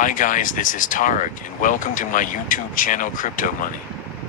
Hi guys, this is Tarek and welcome to my YouTube channel Crypto Money.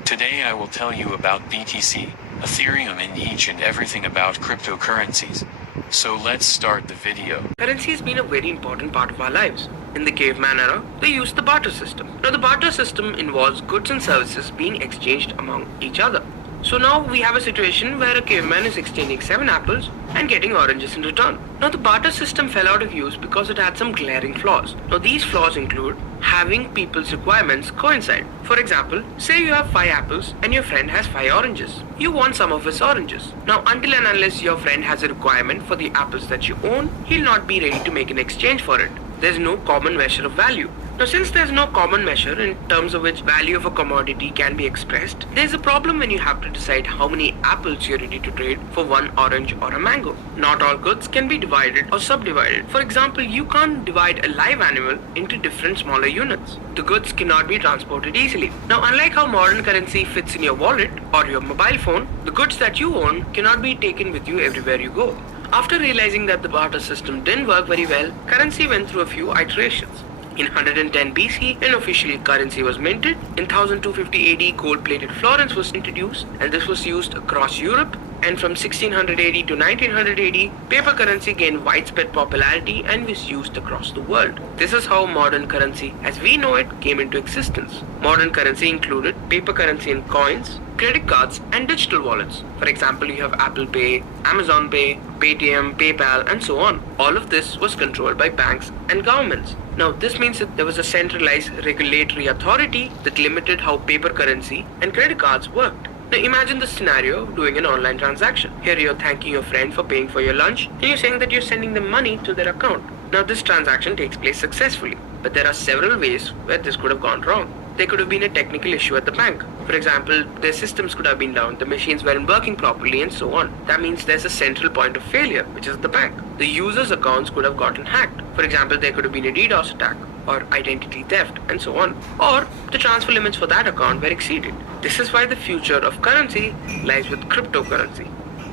Today I will tell you about BTC, Ethereum and each and everything about cryptocurrencies. So let's start the video. Currency has been a very important part of our lives. In the caveman era, they used the barter system. Now the barter system involves goods and services being exchanged among each other. So now we have a situation where a caveman is exchanging 7 apples and getting oranges in return. Now the barter system fell out of use because it had some glaring flaws. Now these flaws include having people's requirements coincide. For example, say you have 5 apples and your friend has 5 oranges. You want some of his oranges. Now until and unless your friend has a requirement for the apples that you own, he'll not be ready to make an exchange for it. There's no common measure of value. Now since there's no common measure in terms of which value of a commodity can be expressed, there's a problem when you have to decide how many apples you're ready to trade for one orange or a mango. Not all goods can be divided or subdivided. For example, you can't divide a live animal into different smaller units. The goods cannot be transported easily. Now unlike how modern currency fits in your wallet or your mobile phone, the goods that you own cannot be taken with you everywhere you go. After realizing that the barter system didn't work very well, currency went through a few iterations. In 110 BC, an official currency was minted. In 1250 AD, gold-plated florins was introduced, and this was used across Europe. And from 1600 AD to 1900 AD, paper currency gained widespread popularity and was used across the world. This is how modern currency, as we know it, came into existence. Modern currency included paper currency in coins, credit cards, and digital wallets. For example, you have Apple Pay, Amazon Pay, Paytm, PayPal, and so on. All of this was controlled by banks and governments. Now, this means that there was a centralized regulatory authority that limited how paper currency and credit cards worked. Now, imagine the scenario of doing an online transaction. Here you're thanking your friend for paying for your lunch, and you're saying that you're sending them money to their account. Now, this transaction takes place successfully, but there are several ways where this could have gone wrong. There could have been a technical issue at the bank. For example, their systems could have been down, the machines weren't working properly, and so on. That means there's a central point of failure, which is the bank. The user's accounts could have gotten hacked. For example, there could have been a DDoS attack, or identity theft, and so on. Or the transfer limits for that account were exceeded. This is why the future of currency lies with cryptocurrency.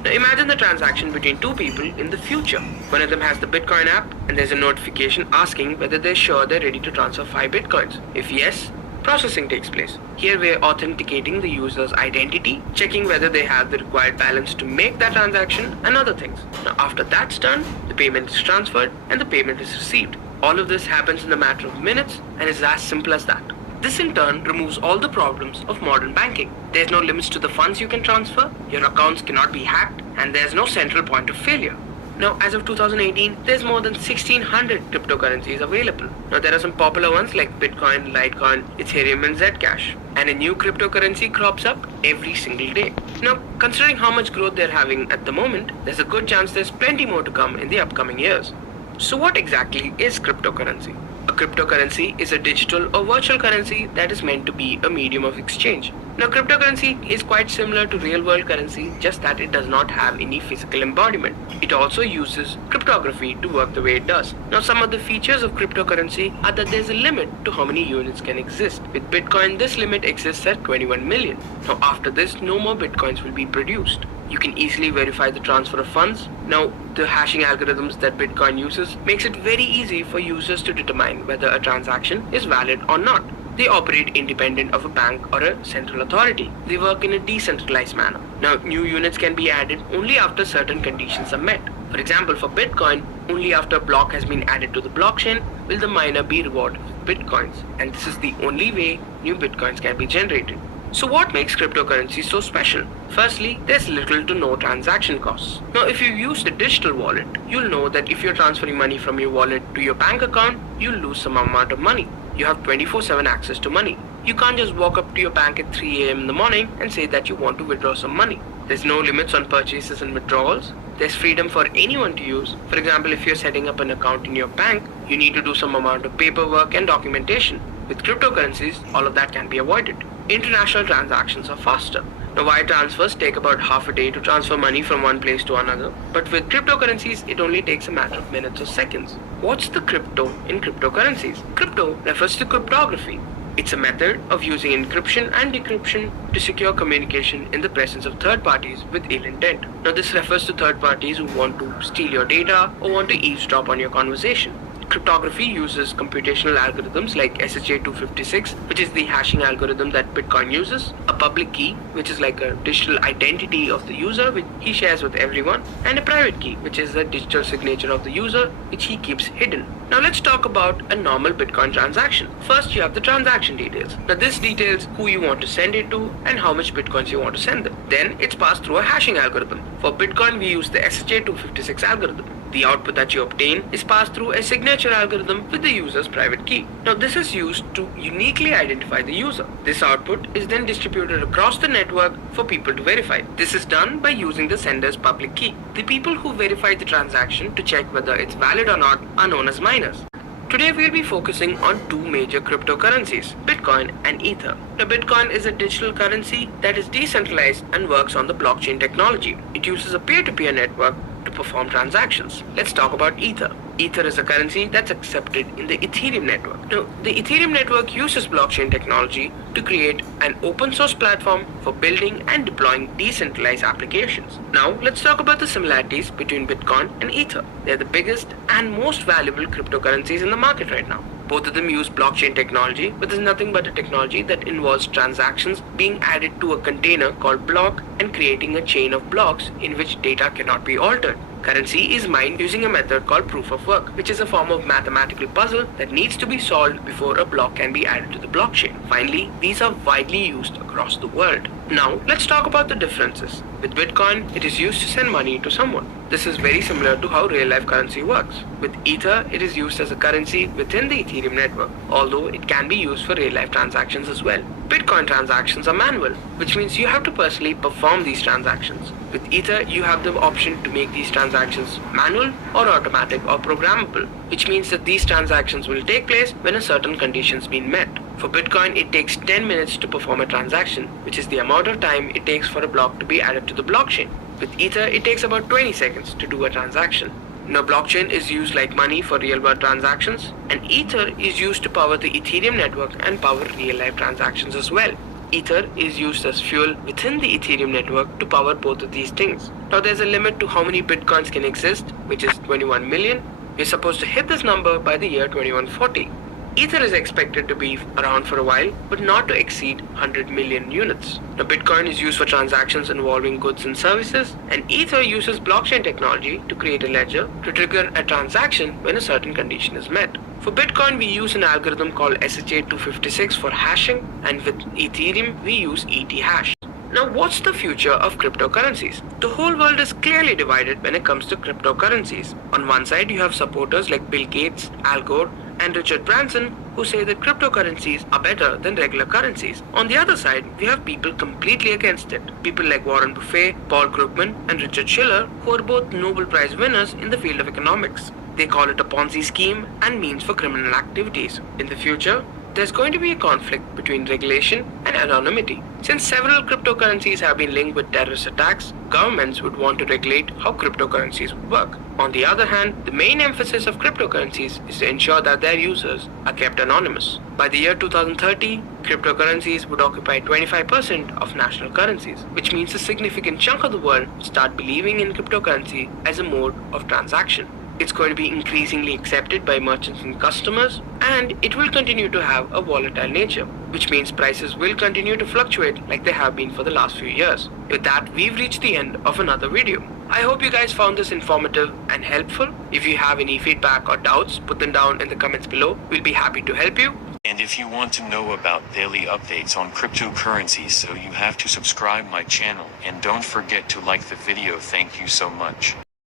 Now imagine the transaction between two people in the future. One of them has the Bitcoin app, and there's a notification asking whether they're sure they're ready to transfer 5 Bitcoins. If yes, processing takes place. Here we're authenticating the user's identity, checking whether they have the required balance to make that transaction, and other things. Now after that's done, the payment is transferred and the payment is received. All of this happens in a matter of minutes and is as simple as that. This in turn removes all the problems of modern banking. There's no limits to the funds you can transfer, your accounts cannot be hacked, and there's no central point of failure. Now, as of 2018, there's more than 1600 cryptocurrencies available. Now, there are some popular ones like Bitcoin, Litecoin, Ethereum, and Zcash. And a new cryptocurrency crops up every single day. Now, considering how much growth they're having at the moment, there's a good chance there's plenty more to come in the upcoming years. So what exactly is cryptocurrency? A cryptocurrency is a digital or virtual currency that is meant to be a medium of exchange. Now, cryptocurrency is quite similar to real-world currency, just that it does not have any physical embodiment. It also uses cryptography to work the way it does. Now, some of the features of cryptocurrency are that there's a limit to how many units can exist. With Bitcoin, this limit exists at 21 million. Now, after this, no more Bitcoins will be produced. You can easily verify the transfer of funds. Now, the hashing algorithms that Bitcoin uses makes it very easy for users to determine whether a transaction is valid or not. They operate independent of a bank or a central authority. They work in a decentralized manner. Now, new units can be added only after certain conditions are met. For example, for Bitcoin, only after a block has been added to the blockchain will the miner be rewarded with Bitcoins. And this is the only way new Bitcoins can be generated. So what makes cryptocurrency so special? Firstly, there's little to no transaction costs. Now, if you use the digital wallet, you'll know that if you're transferring money from your wallet to your bank account, you'll lose some amount of money. You have 24/7 access to money. You can't just walk up to your bank at 3 a.m. in the morning and say that you want to withdraw some money. There's no limits on purchases and withdrawals. There's freedom for anyone to use. For example, if you're setting up an account in your bank, you need to do some amount of paperwork and documentation. With cryptocurrencies, all of that can be avoided. International transactions are faster. Now, wire transfers take about half a day to transfer money from one place to another, but with cryptocurrencies, it only takes a matter of minutes or seconds. What's the crypto in cryptocurrencies? Crypto refers to cryptography. It's a method of using encryption and decryption to secure communication in the presence of third parties with ill intent. Now, this refers to third parties who want to steal your data or want to eavesdrop on your conversation. Cryptography uses computational algorithms like SHA-256, which is the hashing algorithm that Bitcoin uses, a public key, which is like a digital identity of the user which he shares with everyone, and a private key, which is the digital signature of the user which he keeps hidden. Now let's talk about a normal Bitcoin transaction. First, you have the transaction details. Now this details who you want to send it to and how much Bitcoins you want to send them. Then it's passed through a hashing algorithm. For Bitcoin, we use the SHA-256 algorithm. The output that you obtain is passed through a signature algorithm with the user's private key. Now this is used to uniquely identify the user. This output is then distributed across the network for people to verify. This is done by using the sender's public key. The people who verify the transaction to check whether it's valid or not are known as miners. Today we'll be focusing on two major cryptocurrencies, Bitcoin and Ether. Now Bitcoin is a digital currency that is decentralized and works on the blockchain technology. It uses a peer-to-peer network to perform transactions. Let's talk about Ether. Ether is a currency that's accepted in the Ethereum network. Now, the Ethereum network uses blockchain technology to create an open source platform for building and deploying decentralized applications. Now, let's talk about the similarities between Bitcoin and Ether. They're the biggest and most valuable cryptocurrencies in the market right now. Both of them use blockchain technology, but there's nothing but a technology that involves transactions being added to a container called block and creating a chain of blocks in which data cannot be altered. Currency is mined using a method called proof of work, which is a form of mathematical puzzle that needs to be solved before a block can be added to the blockchain. Finally, these are widely used across the world. Now, let's talk about the differences. With Bitcoin, it is used to send money to someone. This is very similar to how real-life currency works. With Ether, it is used as a currency within the Ethereum network, although it can be used for real-life transactions as well. Bitcoin transactions are manual, which means you have to personally perform these transactions. With Ether, you have the option to make these transactions manual or automatic or programmable, which means that these transactions will take place when a certain condition has been met. For Bitcoin, it takes 10 minutes to perform a transaction, which is the amount of time it takes for a block to be added to the blockchain. With Ether, it takes about 20 seconds to do a transaction. Now, blockchain is used like money for real-world transactions, and Ether is used to power the Ethereum network and power real-life transactions as well. Ether is used as fuel within the Ethereum network to power both of these things. Now, there's a limit to how many Bitcoins can exist, which is 21 million. We're supposed to hit this number by the year 2140. Ether is expected to be around for a while, but not to exceed 100 million units. Now, Bitcoin is used for transactions involving goods and services, and Ether uses blockchain technology to create a ledger to trigger a transaction when a certain condition is met. For Bitcoin, we use an algorithm called SHA-256 for hashing, and with Ethereum, we use ETH. Now, what's the future of cryptocurrencies? The whole world is clearly divided when it comes to cryptocurrencies. On one side, you have supporters like Bill Gates, Al Gore, and Richard Branson, who say that cryptocurrencies are better than regular currencies. On the other side, we have people completely against it. People like Warren Buffett, Paul Krugman, and Richard Schiller, who are both Nobel Prize winners in the field of economics. They call it a Ponzi scheme and means for criminal activities. In the future, there's going to be a conflict between regulation and anonymity. Since several cryptocurrencies have been linked with terrorist attacks, governments would want to regulate how cryptocurrencies would work. On the other hand, the main emphasis of cryptocurrencies is to ensure that their users are kept anonymous. By the year 2030, cryptocurrencies would occupy 25% of national currencies, which means a significant chunk of the world would start believing in cryptocurrency as a mode of transaction. It's going to be increasingly accepted by merchants and customers, and it will continue to have a volatile nature, which means prices will continue to fluctuate like they have been for the last few years. With that, we've reached the end of another video. I hope you guys found this informative and helpful. If you have any feedback or doubts, put them down in the comments below. We'll be happy to help you. And if you want to know about daily updates on cryptocurrencies, so you have to subscribe my channel, and don't forget to like the video. Thank you so much.